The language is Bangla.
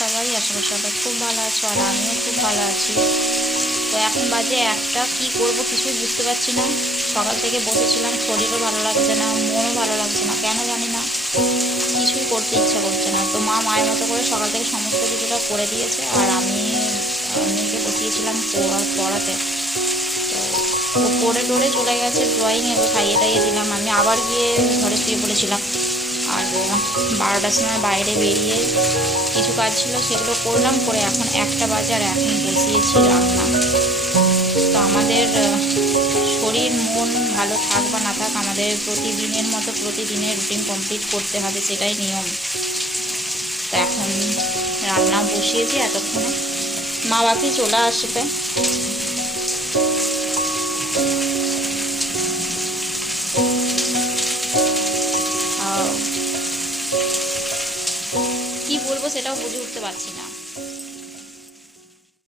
সবাই? আশা করি সবাই খুব ভালো আছো, আর আমিও খুব ভালো আছি। তো এখন বাজে একটা, কি করব কিছুই বুঝতে পারছি না। সকাল থেকে বসেছিলাম, শরীরও ভালো লাগছে না, মনও ভালো লাগছে না, কেন জানি না, কিছুই করতে ইচ্ছা করছে না। তো মা মায়ের মতো করে সকাল থেকে সমস্ত কিছুটা করে দিয়েছে, আর আমি মেয়েকে বসিয়েছিলাম পড়াতে। তো ও পড়ে টোড়ে চলে গেছে ড্রয়িংয়ে, ও খাইয়ে টাইয়ে দিলাম, আমি আবার গিয়ে ঘরে শুয়ে পড়েছিলাম। আর 12টার সময় বাইরে বেরিয়ে কিছু কাজ ছিল, সেগুলো করলাম, করে এখন 1টা বাজে, আর এখন বসিয়েছি রান্না। তো আমাদের শরীর মন ভালো থাক বা না থাক, আমাদের প্রতিদিনের মতো প্রতিদিনের রুটিন কমপ্লিট করতে হবে, সেটাই নিয়ম। তো এখন রান্না বসিয়েছি, এতক্ষণে মা বাপি চলে আসবে। কি বলবো সেটাও বুঝে উঠতে পারছি না।